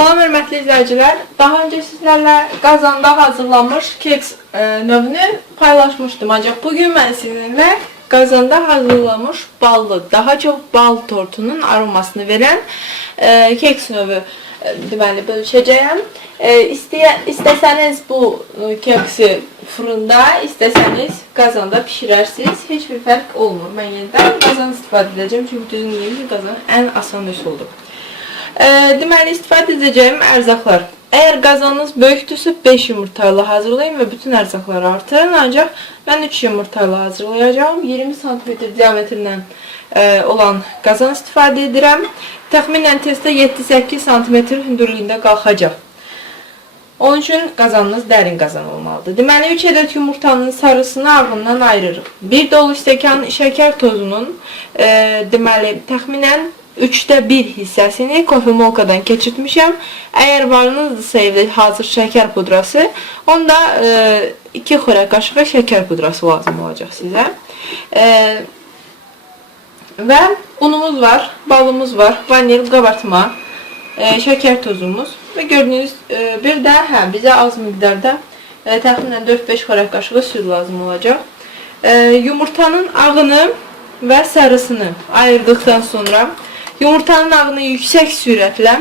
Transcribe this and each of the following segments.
Salam hörmətli izləyicilər. Daha öncə sizlərlə qazanda hazırlanmış keks növünü paylaşmışdım. Ancaq bugün mən sizinlə qazanda hazırlanmış ballı, daha çox bal tortunun aromasını verən keks növü deməli bölüşəcəyəm. İstəsəniz bu keksi fırında, istəsəniz qazanda bişirərsiniz. Heç bir fərq olmur. Mən yenidən qazan istifadə edəcəm. Çünki düzün deyim ki, qazan ən asan üsuldur. Deməli, istifadə edəcəyim ərzaqlar. Əgər qazanınız böyükdürsə 5 yumurta ilə hazırlayın və bütün ərzaqları artırın. Ancaq mən 3 yumurta ilə hazırlayacağım. 20 cm diametrindən olan qazan istifadə edirəm. Təxminən testdə 7-8 cm hündürlüyündə qalxacaq. Onun üçün qazanınız dərin qazan olmalıdır. Deməli, 3 ədəd yumurtanın sarısını ağından ayırırıq. 1 dolu stəkan şəkər tozunun deməli, təxminən 1/3 hissəsini kofemolkadan keçirtmişəm. Əgər varınızdırsa evdə hazır şəkər pudrası, onda 2 xörək qaşığı şəkər pudrası lazım olacaq sizə. Və unumuz var, balımız var, vanil, qabartma, şəkər tozumuz və gördüyünüz bir də bizə az miqdarda təxminən 4-5 xörək qaşığı süd lazım olacaq. Yumurtanın ağını və sarısını ayırdıqdan sonra yumurtanın ağını yüksək sürətlə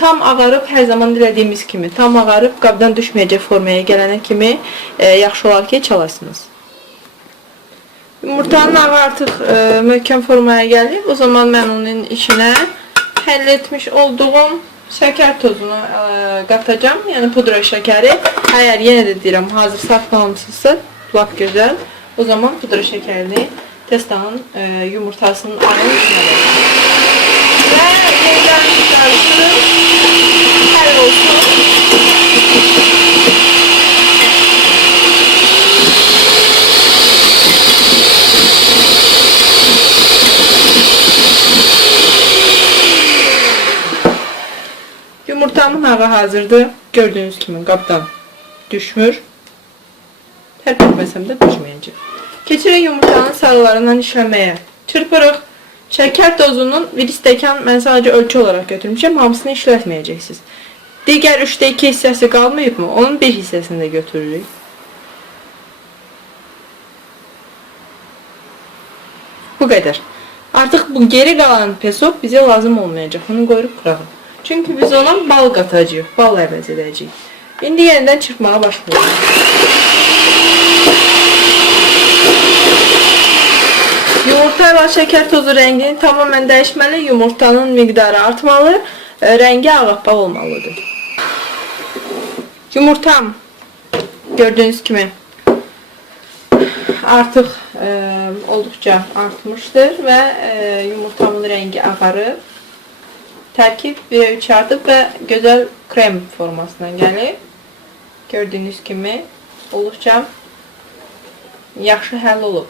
tam ağarıb, hər zaman dilədiyimiz kimi tam ağarıb, qabdan düşməyəcək formaya gələnə kimi yaxşı olar ki, çalasınız. Yumurtanın ağı artıq möhkəm formaya gəlib. O zaman mən onun içinə həll etmiş olduğum şəkər tozunu qatacağım. Yəni pudra şəkəri. Əgər yenə də deyirəm, hazır satmamışsınızsa, lap gözəl. O zaman pudra şəkərini testanın yumurtasının ağının içinə qoyacağım. Və yenidən qarışdırıb həll olsun. Yumurtamın ağı hazırdır. Gördüyünüz kimi qabdan düşmür. Tərpətməsəm də düşməyəcək. Keçirik yumurtanın sarılarından işləməyə. Çırpırıq. Şəkər tozunun 1 stəkan mən sadəcə ölçü olaraq götürmüşəm. Hamısını işlətməyəcəksiniz. Digər 3/2 hissəsi qalmayıb mı? Onun 1 hissəsini də götürürük. Bu qədər. Artıq bu geri qalan pesok bizə lazım olmayacaq. Onu qoyuruq qırağın. Çünki biz ona bal qatacağıq. Bal əvəz edəcəyik. İndi yenidən çırpmağa başlayalım. Yumurta ilə şəkər tozu rəngini tamamən dəyişməli, yumurtanın miqdarı artmalı, rəngi ağappaq olmalıdır. Yumurtam gördüyünüz kimi artıq olduqca artmışdır və yumurtamın rəngi ağarıb. Tərkib 1/3 artıb və gözəl krem formasına gəlib. Gördüyünüz kimi olduqca yaxşı həll olub.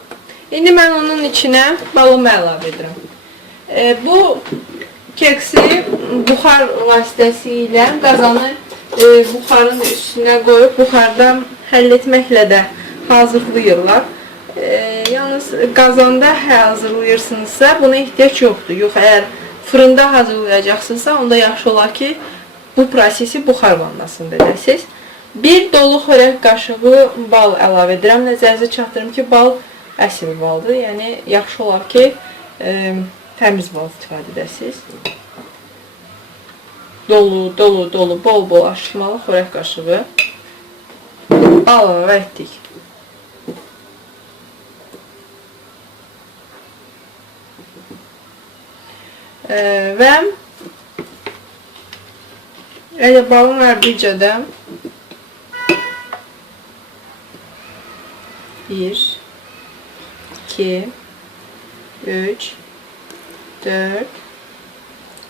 İndi mən onun içinə balımı əlavə edirəm. Bu keksi buxar vasitəsilə qazanı buxarın üstünə qoyub buxardan həll etməklə də hazırlayırlar. Yalnız qazanda hazırlayırsınızsa buna ehtiyac yoxdur. Yox, əgər fırında hazırlayacaqsınızsa onda yaxşı olar ki bu prosesi buxar vannasında edəsiniz. 1 dolu xörək qaşığı bal əlavə edirəm. Nəzərinizə çatdırım ki, bal əsl baldır. Yəni, yaxşı olar ki, təmiz bal istifadə edəsiniz. Dolu, bol aşırmalı xörək qaşığı bal əlavə etdik. Və elə balın ərdikcə də 1 2 3 4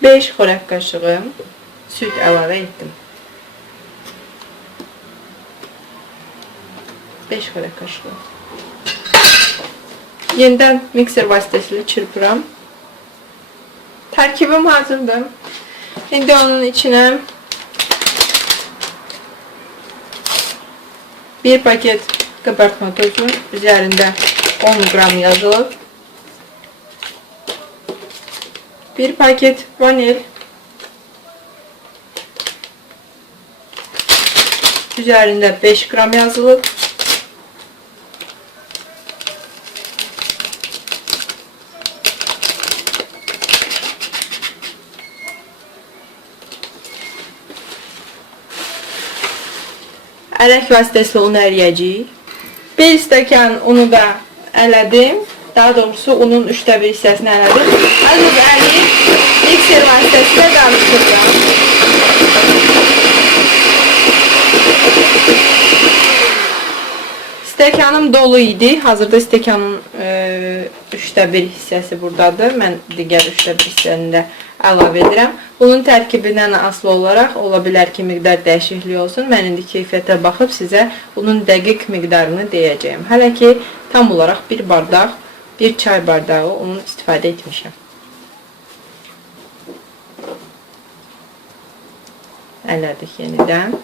5 xörək qaşığı süd əlavə etdim. 5 xörək qaşığı. Yenidən mikser vasitəsilə çırpıram. Tərkibim hazırdır. İndi onun içinə 1 paket qabartma tozu, üzərində 10 qram yazılıb. 1 paket vanil, üzərində 5 qram yazılıb. Ələk vasitəsilə unu əriyəcəyik. 1 stəkan unu da ələdim. Daha doğrusu unun 1/3 hissəsini ələdim. Az əliyib mikser vasitəsilə qarışdıracağım. Stəkanım dolu idi. Hazırda stəkanın 1/3 hissəsi buradadır. Mən digər 1/3 hissəni də əlavə edirəm. Bunun tərkibindən asılı olaraq ola bilər ki, miqdar dəyişikliyi olsun. Mən indi keyfiyyətə baxıb sizə bunun dəqiq miqdarını deyəcəyim. Hələ ki, tam olaraq bir bardaq, bir çay bardağı onu istifadə etmişəm. Ələdik yenidən.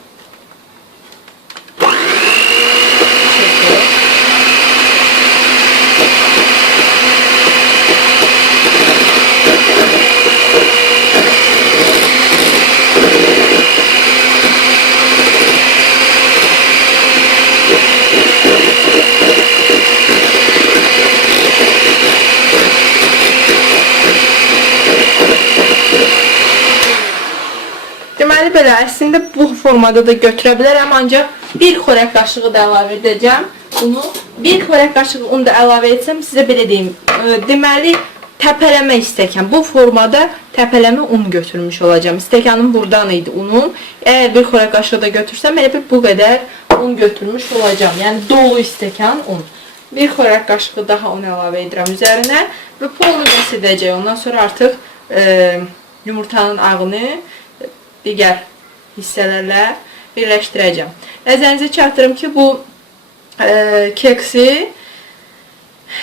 Deməli belə, əslində bu formada da götürə bilərəm, ancaq bir xörək qaşığı da əlavə edəcəm. Bunu bir xörək qaşığı un da əlavə etsəm, sizə belə deyim. Deməli, təpələmə istəkən. Bu formada təpələmə un götürmüş olacağım. İstəkanım buradan idi unun. Əgər bir xörək qaşığı da götürsəm, elə bir bu qədər un götürmüş olacağım. Yəni dolu istəkan un. Bir xörək qaşığı daha un əlavə edirəm üzərinə və polnu bəs edəcək. Ondan sonra artıq yumurtanın ağını digər hissələrlə birləşdirəcəm. Nəzərinizə çatdırım ki, bu keksi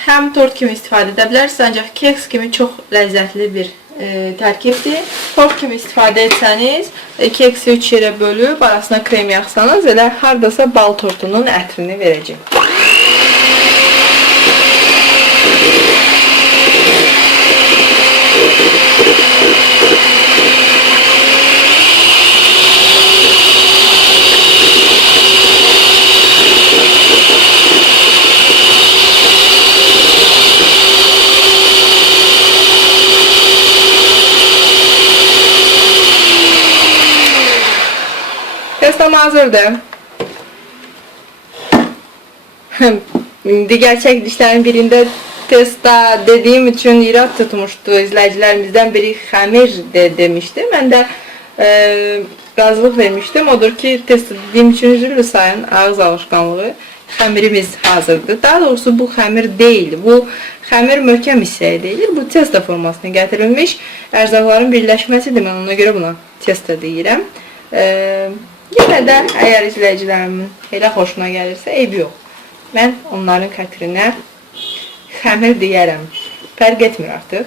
həm tort kimi istifadə edə bilərsiniz, ancaq keks kimi çox ləzzətli bir tərkibdir. Tort kimi istifadə etsəniz, keksi 3 yerə bölüb, arasına krem yaxsanız, elə hardasa bal tortunun ətrini verəcək. Testam hazırdır. Digər çəkilişlərin birində testa dediyim üçün irad tutmuşdu. İzləyicilərimizdən biri xəmir demişdi. Mən də razılıq vermişdim. Odur ki, testa dediyim üçün üzrlü sayın, ağız alışqanlığı. Xəmirimiz hazırdır. Daha doğrusu bu xəmir deyil. Bu xəmir möhkəm hissəyə deyilir. Bu testa formasına gətirilmiş ərzaqların birləşməsidir. Mən ona görə buna testa deyirəm. Yenə də əgər izləyicilərimin elə xoşuna gəlirsə, eybi yox. Mən onların xətrinə xəmir deyərəm. Fərq etmir artıq.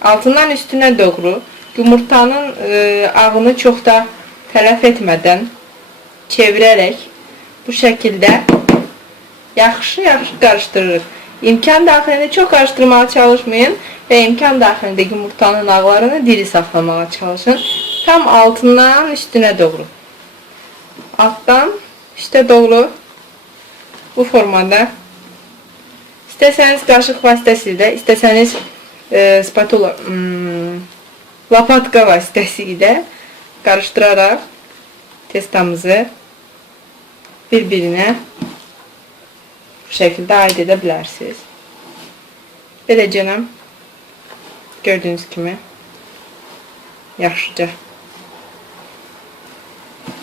Altından üstünə doğru yumurtanın ağını çox da tələf etmədən çevirərək bu şəkildə yaxşı qarışdırırıq. İmkan daxilində çox qarışdırmağa çalışmayın və imkan daxilində yumurtanın ağlarını diri saxlamağa çalışın. Tam altından üstünə doğru. Altdan üstə doğru bu formada. İstəsəniz qaşıq vasitəsilə, istəsəniz spatula, lapatka vasitəsilə qarışdıraraq testamızı bir-birinə bu şəkildə aid edə bilərsiniz. Beləcə gördüyünüz kimi yaxşıca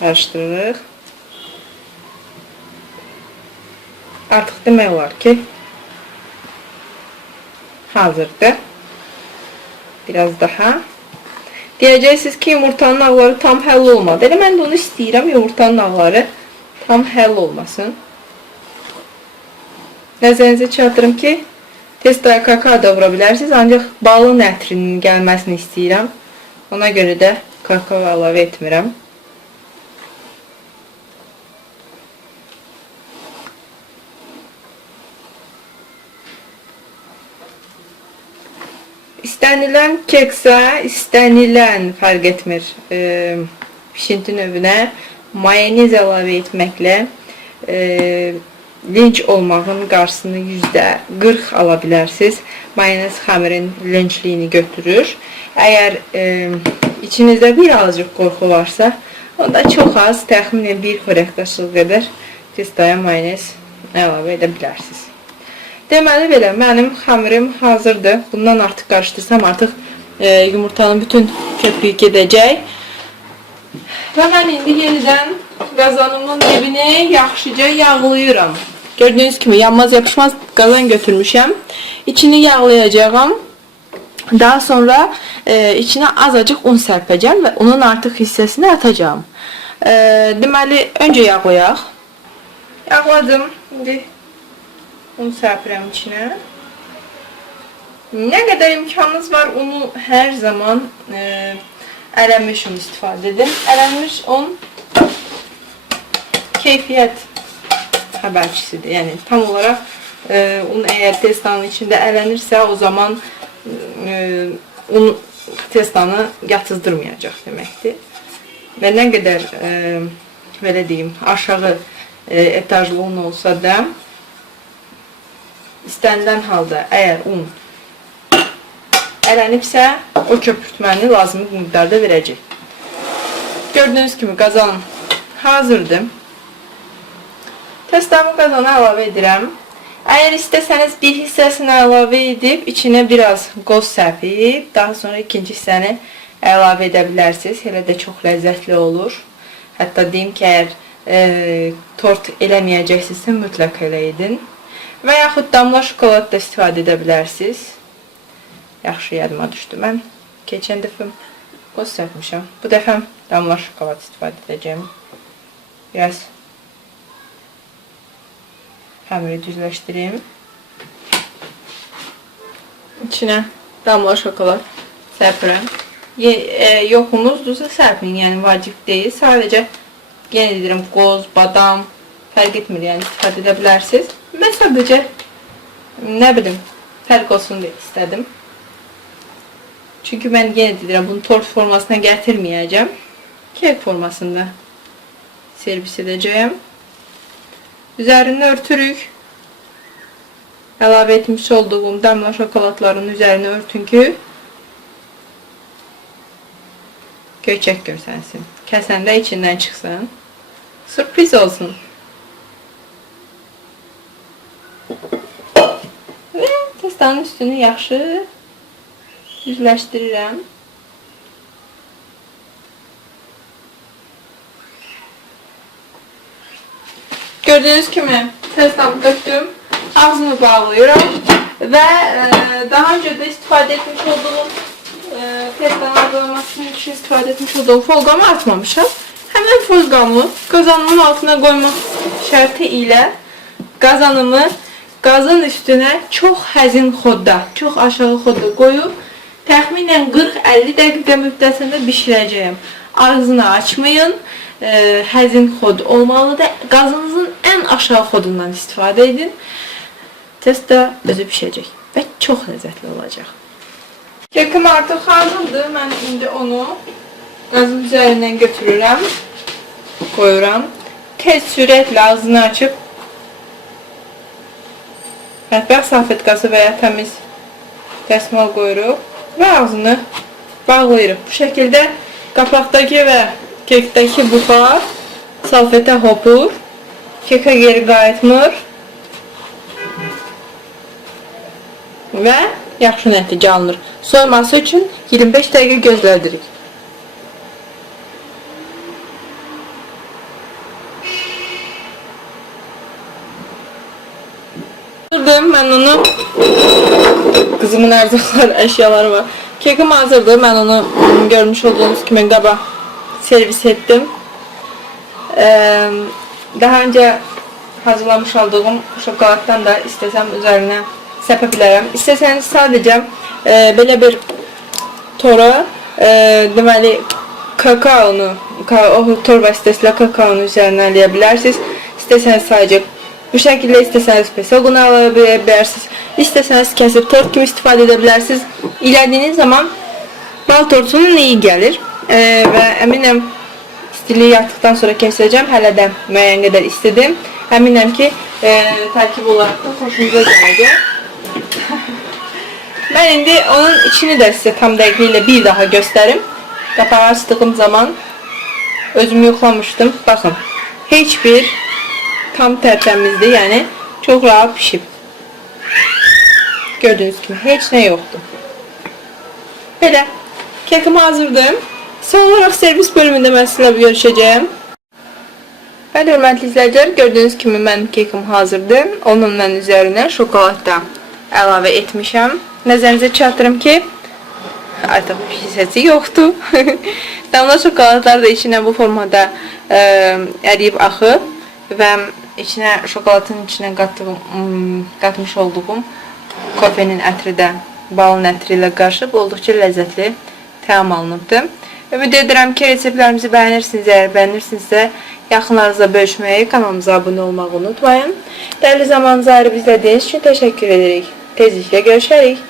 qarışdırırıq. Artıq demək olar ki, hazırdır. Biraz daha. Deyəcəksiniz ki, yumurtanın ağları tam həll olmadı. Elə mən də onu istəyirəm, yumurtanın ağları tam həll olmasın. Nəzərinizə çatdırım ki, testaya kakao da vura bilərsiniz, ancaq balın ətrinin gəlməsini istəyirəm. Ona görə də kakao əlavə etmirəm. İstənilən keksə, istənilən fərq etmir pişinti növünə mayonez əlavə etməklə linç olmağın qarşısını %40 ala bilərsiniz. Mayonez xəmirin linçliyini götürür. Əgər içinizdə birazcık qorxu varsa, onda çox az, təxminən 1 xörək qaşığı qədər testoya mayonez əlavə edə bilərsiniz. Deməli belə, mənim xəmirim hazırdır. Bundan artıq qarışdırsam artıq yumurtanın bütün köpüyü gedəcək. Və mən indi yenidən qazanımın dibini yaxşıca yağlayıram. Gördüğünüz kimi yanmaz yapışmaz qazan götürmüşəm. İçini yağlayacağım. Daha sonra içine azacık un sərpəcəm və onun artıq hissəsini atacağım. Deməli, öncə yağlayaq. Yağladım. İndi un sərpirəm içine. Ne kadar imkanınız var, unu her zaman ələnmiş un istifadə edin. Ələnmiş un keyfiyyət xəbərçisidir. Yəni tam olaraq un eğer testanın içində ələnirsə, o zaman un testanı yatızdırmayacaq deməkdir. Və nə qədər belə deyim, aşağı etajlı un olsa da istənilən halda əgər un ələnibsə, o köpürtməni lazımlı miqdarda verəcək. Gördüğünüz kimi qazanım hazırdır. Testamı qazana əlavə edirəm. Əgər istəsəniz bir hissəsini əlavə edib, içinə biraz qoz səpib, daha sonra ikinci hissəni əlavə edə bilərsiniz. Elə də çox ləzzətli olur. Hətta deyim ki, əgər tort eləməyəcəksinizsə, mütləq elə edin. Və yaxud damla şokolad da istifadə edə bilərsiniz. Yaxşı yadıma düşdü. Mən keçən dəfə qoz səpmişəm. Bu dəfə damla şokolad istifadə edəcəm. Biraz xəmiri düzləşdireyim. İçinə damla şokolad sərpirəm. Yoxunuzdursa sərpin, yəni vacib deyil. Sadəcə yenə deyirəm, qoz, badam fərq etmir, yəni istifadə edə bilərsiniz. Mən sadəcə nə bilim, fərq olsun deyə istədim. Çünki mən yenə deyirəm, bunu tort formasına gətirməyəcəm. Kek formasında servis edəcəyəm. Üzərini örtürük. Əlavə etmiş olduğum damla şokoladların üzərini örtün ki, göçək görsənsin. Kəsəndə içindən çıxsın. Sürpriz olsun. Və testanın üstünü yaxşı düzləşdirirəm. Gördüğünüz kimi testamı döktüm. Ağzını bağlıyorum. Ve daha önce de istifadə etmiş olduğum testanın hazırlaması için istifadə etmiş olduğum folqamı atmamışam. Hemen folqamı qazanımın altına koymak şərti ilə qazanımı qazın üstüne çok həzin xodda, çok aşağı xodda koyup təxminən 40-50 dəqiqə müddətində bişirəcəyim. Ağzını açmayın. Həzin xod olmalıdır. Qazınızın ən aşağı xodundan istifadə edin. Testo özü pişəcək və çox ləzzətli olacaq. Kekim artıq hazırdır. Mən indi onu qazın üzərindən götürürəm, qoyuram. Tez sürətlə ağzını açıb mətbəx salfetkası və ya təmiz dəsmal qoyuruq və ağzını bağlayırıq. Bu şəkildə qapaqdakı və kekdəki buxar salfetə hopur, kekə geri qayıtmır və yaxşı nəticə alınır. Soyması üçün 25 dəqiqə gözlədirik. Mən onu, qızımın ərzaqları, əşyaları var. Kekim hazırdır. Mən onu görmüş olduğunuz kimi qaba servis ettim. Daha önce hazırlamış olduğum şokoladdan da istesem üzerine səpə bilərəm. İstəsəniz sadəcə belə bir tora deməli kakaonu, o tor vasitəsilə kakaonu üzərinə eləyə bilərsiniz. İstəsəniz sadəcə bu şəkildə, istəsəniz pesogunu ala bilərsiniz. İstəsəniz kəsib tort kimi istifadə edə bilərsiniz. İlədiyiniz zaman bal tortunun iyi gəlir və əminəm istiliyi yatdıqdan sonra kəsəcəm. Hələ də müəyyən qədər istidim. Əminəm ki, tərkib olaraq da xoşunuza gələcək. Mən indi onun içini də sizə tam dəqiqliyi ilə bir daha göstərim. Qapağı açdığım zaman özümü yoxlamışdım. Baxın, heç bir tam tərtəmizdir, yəni çox rahat pişib. Gördüyünüz kimi heç nə yoxdur. Belə, kekim hazırdır. Son olaraq servis bölümündə mən sizinlə görüşəcəyim. Bəli, hörmətli izləyicilər, gördüyünüz kimi mənim kekim hazırdır. Onun mən üzərinə şokolad da əlavə etmişəm. Nəzərinizə çatdırım ki, artıq hissəsi yoxdur. Damla şokoladlar da içinə bu formada əriyib axıb və içinə şokoladın içinə qatmış olduğum kofenin ətri də balın ətri ilə qarışıb olduqca ləzzətli təam alınıbdır. Ümid edirəm ki, reseptlərimizi bəyənirsiniz. Əgər bəyənirsinizsə, yaxınlarınızla bölüşməyi, kanalımıza abunə olmağı unutmayın. Dəyərli zamanınızı ayırıb izlədiyiniz üçün təşəkkür edirik. Tezliklə görüşərik.